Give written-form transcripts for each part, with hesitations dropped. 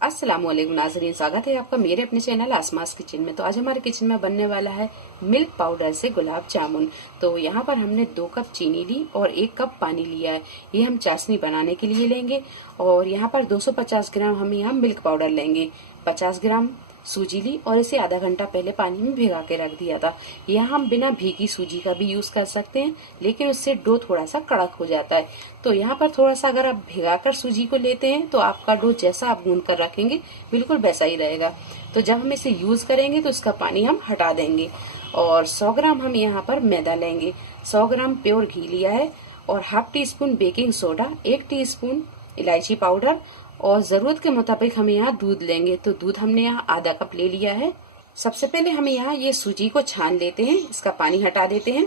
अस्सलामुअलैकुम नाज़रीन, स्वागत है आपका मेरे अपने चैनल आसमास किचन में। तो आज हमारे किचन में बनने वाला है मिल्क पाउडर से गुलाब जामुन। तो यहाँ पर हमने 2 कप चीनी ली और 1 कप पानी लिया है। ये हम चाशनी बनाने के लिए लेंगे। और यहाँ पर 250 ग्राम हम यहाँ मिल्क पाउडर लेंगे। 50 ग्राम सूजी ली और इसे आधा घंटा पहले पानी में भिगा के रख दिया था। यहाँ हम बिना भीगी सूजी का भी यूज कर सकते हैं, लेकिन उससे डो थोड़ा सा कड़क हो जाता है। तो यहाँ पर थोड़ा सा अगर आप भिगाकर सूजी को लेते हैं तो आपका डो जैसा आप गूंद कर रखेंगे बिल्कुल वैसा ही रहेगा। तो जब हम इसे यूज करेंगे तो इसका पानी हम हटा देंगे। और 100 ग्राम हम यहाँ पर मैदा लेंगे, 100 ग्राम प्योर घी लिया है और half tea spoon baking soda, 1 teaspoon इलायची पाउडर और जरूरत के मुताबिक हम यहाँ दूध लेंगे। तो दूध हमने यहाँ आधा कप ले लिया है। सबसे पहले हमें यहाँ ये सूजी को छान लेते हैं, इसका पानी हटा देते हैं।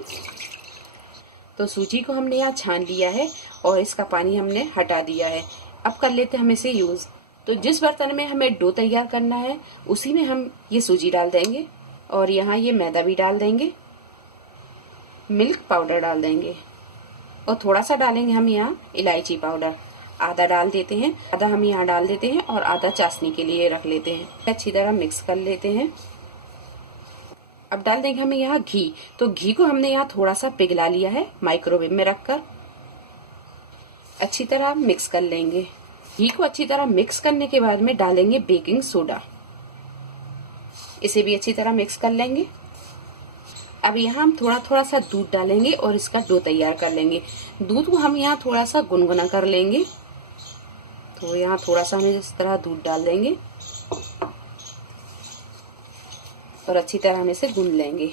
तो सूजी को हमने यहाँ छान लिया है और इसका पानी हमने हटा दिया है। अब कर लेते हैं हम इसे यूज। तो जिस बर्तन में हमें डो तैयार करना है उसी में हम ये सूजी डाल देंगे और यहाँ ये मैदा भी डाल देंगे, मिल्क पाउडर डाल देंगे और थोड़ा सा डालेंगे हम यहाँ इलायची पाउडर। आधा डाल देते हैं, आधा हम यहाँ डाल देते हैं और आधा चाशनी के लिए रख लेते हैं। अच्छी तरह मिक्स कर लेते हैं। अब डाल देंगे हमें यहाँ घी। तो घी को हमने यहाँ थोड़ा सा पिघला लिया है माइक्रोवेव में रखकर। अच्छी तरह मिक्स कर लेंगे। घी को अच्छी तरह मिक्स करने के बाद में डालेंगे बेकिंग सोडा, इसे भी अच्छी तरह मिक्स कर लेंगे। अब यहाँ हम थोड़ा थोड़ा सा दूध डालेंगे और इसका डो तैयार कर लेंगे। दूध को हम यहाँ थोड़ा सा गुनगुना कर लेंगे। तो यहाँ थोड़ा सा हम इस तरह दूध डाल देंगे और अच्छी तरह हम इसे गूंद लेंगे।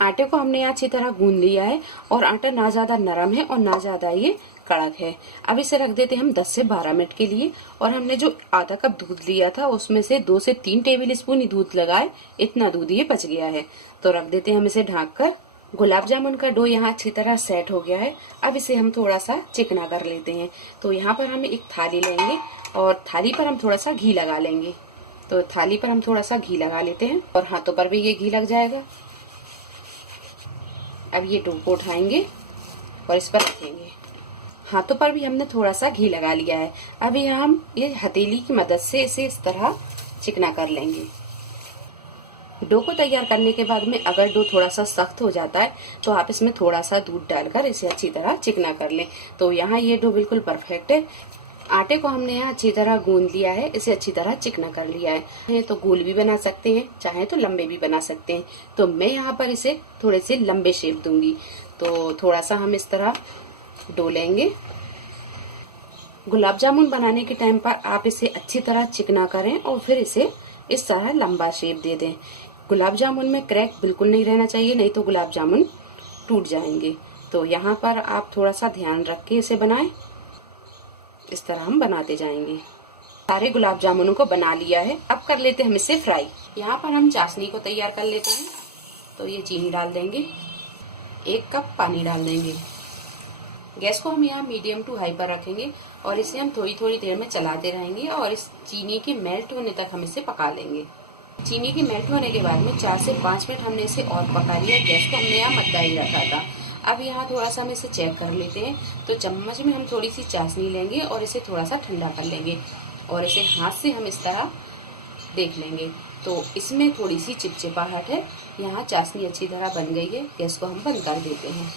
आटे को हमने यहाँ अच्छी तरह गूंद लिया है और आटा ना ज्यादा नरम है और ना ज्यादा ये कड़क है। अब इसे रख देते हैं हम 10 से 12 मिनट के लिए। और हमने जो आधा कप दूध लिया था उसमें से 2 से 3 टेबल स्पून ही दूध लगाए, इतना दूध ये बच गया है। तो रख देते हैं हम इसे ढक कर। गुलाब जामुन का डो यहाँ अच्छी तरह सेट हो गया है। अब इसे हम थोड़ा सा चिकना कर लेते हैं। तो यहाँ पर हम एक थाली लेंगे और थाली पर हम थोड़ा सा घी लगा लेंगे। तो थाली पर हम थोड़ा सा घी लगा लेते हैं और हाथों पर भी ये घी लग जाएगा। अब ये डो को उठाएंगे और इस पर रखेंगे। हाथों पर भी हमने थोड़ा सा घी लगा लिया है। अब यहाँ हम ये हथेली की मदद से इसे इस तरह चिकना कर लेंगे। डो को तैयार करने के बाद में अगर डो थोड़ा सा सख्त हो जाता है तो आप इसमें थोड़ा सा दूध डालकर इसे अच्छी तरह चिकना कर लें। तो यहाँ ये डो बिल्कुल परफेक्ट है। आटे को हमने यहाँ अच्छी तरह गूंद लिया है, इसे अच्छी तरह चिकना कर लिया है। तो गोल भी बना सकते हैं, चाहे तो लंबे भी बना सकते हैं। तो मैं यहाँ पर इसे थोड़े से लंबे शेप दूंगी। तो थोड़ा सा हम इस तरह डो लेंगे। गुलाब जामुन बनाने के टाइम पर आप इसे अच्छी तरह चिकना करें और फिर इसे इस तरह लंबा शेप दे दें। गुलाब जामुन में क्रैक बिल्कुल नहीं रहना चाहिए, नहीं तो गुलाब जामुन टूट जाएंगे। तो यहाँ पर आप थोड़ा सा ध्यान रख के इसे बनाएं। इस तरह हम बनाते जाएंगे। सारे गुलाब जामुनों को बना लिया है। अब कर लेते हैं हम इसे फ्राई। यहाँ पर हम चाशनी को तैयार कर लेते हैं। तो ये चीनी डाल देंगे, 1 कप पानी डाल देंगे। गैस को हम यहाँ मीडियम टू हाई पर रखेंगे और इसे हम थोड़ी थोड़ी देर में चलाते रहेंगे और इस चीनी के मेल्ट होने तक हम इसे पका लेंगे। चीनी के मेल्ट होने के बाद में 4 से 5 मिनट हमने इसे और पका लिया। गैस को हमने यहाँ मद्दा ही रखा था। अब यहाँ थोड़ा सा हम इसे चेक कर लेते हैं। तो चम्मच में हम थोड़ी सी चाशनी लेंगे और इसे थोड़ा सा ठंडा कर लेंगे और इसे हाथ से हम इस तरह देख लेंगे। तो इसमें थोड़ी सी चिपचिपाहट है। यहाँ चाशनी अच्छी तरह बन गई है। गैस को हम बंद कर देते हैं।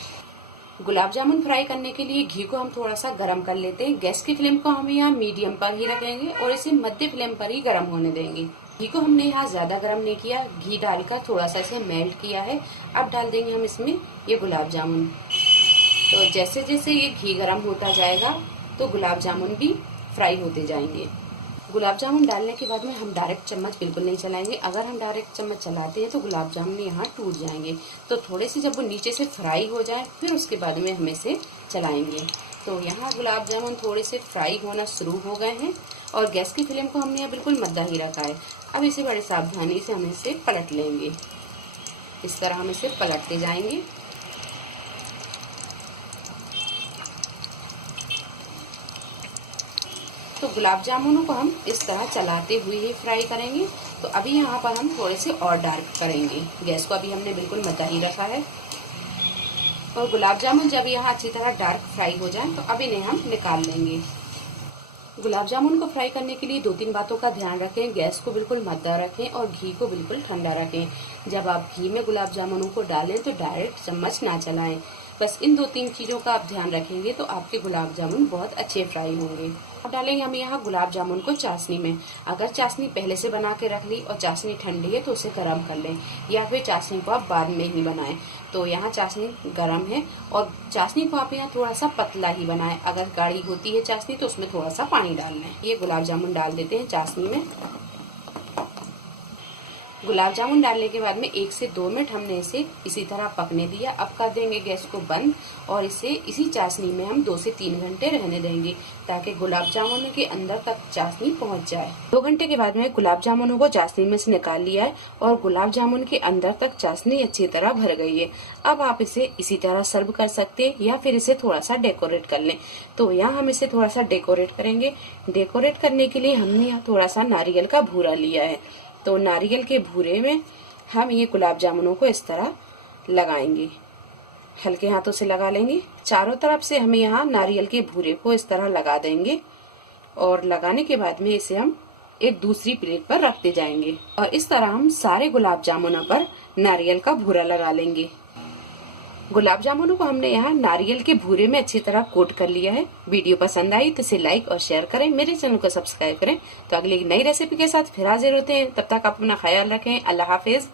गुलाब जामुन फ्राई करने के लिए घी को हम थोड़ा सा गर्म कर लेते हैं। गैस की फ्लेम को हम यहाँ मीडियम पर ही रखेंगे और इसे मध्य फ्लेम पर ही गर्म होने देंगे। घी को हमने यहाँ ज्यादा गर्म नहीं किया, घी डालकर थोड़ा सा इसे मेल्ट किया है। अब डाल देंगे हम इसमें ये गुलाब जामुन। तो जैसे जैसे ये घी गर्म होता जाएगा तो गुलाब जामुन भी फ्राई होते जाएंगे। गुलाब जामुन डालने के बाद में हम डायरेक्ट चम्मच बिल्कुल नहीं चलाएंगे। अगर हम डायरेक्ट चम्मच चलाते हैं तो गुलाब जामुन यहाँ टूट जाएंगे। तो थोड़े से जब वो नीचे से फ्राई हो जाए फिर उसके बाद में हम इसे चलाएंगे। तो यहाँ गुलाब जामुन थोड़े से फ्राई होना शुरू हो गए हैं और गैस की फ्लेम को हमने यहाँ बिल्कुल मद्दा ही रखा है। अब इसे बड़ी सावधानी से हम इसे पलट लेंगे। इस तरह हम इसे पलटते जाएंगे। तो गुलाब जामुनों को हम इस तरह चलाते हुए ही फ्राई करेंगे। तो अभी यहाँ पर हम थोड़े से और डार्क करेंगे। गैस को अभी हमने बिल्कुल मद्दा ही रखा है। और गुलाब जामुन जब यहाँ अच्छी तरह डार्क फ्राई हो जाए तो अब इन्हें हम निकाल लेंगे। गुलाब जामुन को फ्राई करने के लिए 2-3 बातों का ध्यान रखें। गैस को बिल्कुल मद्दा रखें और घी को बिल्कुल ठंडा रखें। जब आप घी में गुलाब जामुनों को डालें तो डायरेक्ट चम्मच ना चलाएं। बस इन 2-3 चीजों का आप ध्यान रखेंगे तो आपके गुलाब जामुन बहुत अच्छे फ्राई होंगे। अब डालेंगे हम यहाँ गुलाब जामुन को चाशनी में। अगर चाशनी पहले से बना के रख ली और चाशनी ठंडी है तो उसे गर्म कर लें, या फिर चाशनी को आप बाद में ही बनाएं। तो यहाँ चाशनी गर्म है और चाशनी को आप यहाँ थोड़ा सा पतला ही बनाएं। अगर गाढ़ी होती है चाशनी तो उसमें थोड़ा सा पानी डाल लें। ये गुलाब जामुन डाल देते हैं चाशनी में। गुलाब जामुन डालने के बाद में 1 से 2 मिनट हमने इसे इसी तरह पकने दिया। अब कर देंगे गैस को बंद और इसे इसी चाशनी में हम 2 से 3 घंटे रहने देंगे ताकि गुलाब जामुन के अंदर तक चाशनी पहुंच जाए। 2 घंटे के बाद में गुलाब जामुनों को चाशनी में से निकाल लिया है और गुलाब जामुन के अंदर तक चाशनी अच्छी तरह भर गई है। अब आप इसे इसी तरह सर्व कर सकते हैं या फिर इसे थोड़ा सा डेकोरेट कर लें। तो यहाँ हम इसे थोड़ा सा डेकोरेट करेंगे। डेकोरेट करने के लिए हमने यहाँ थोड़ा सा नारियल का भूरा लिया है। तो नारियल के भूरे में हम ये गुलाब जामुनों को इस तरह लगाएंगे। हल्के हाथों से लगा लेंगे। चारों तरफ से हमें यहाँ नारियल के भूरे को इस तरह लगा देंगे और लगाने के बाद में इसे हम एक दूसरी प्लेट पर रखते जाएंगे और इस तरह हम सारे गुलाब जामुनों पर नारियल का भूरा लगा लेंगे। गुलाब जामुनों को हमने यहाँ नारियल के भूरे में अच्छी तरह कोट कर लिया है। वीडियो पसंद आई तो इसे लाइक और शेयर करें, मेरे चैनल को सब्सक्राइब करें। तो अगली नई रेसिपी के साथ फिर हाजिर होते हैं। तब तक आप अपना ख्याल रखें। अल्लाह हाफिज।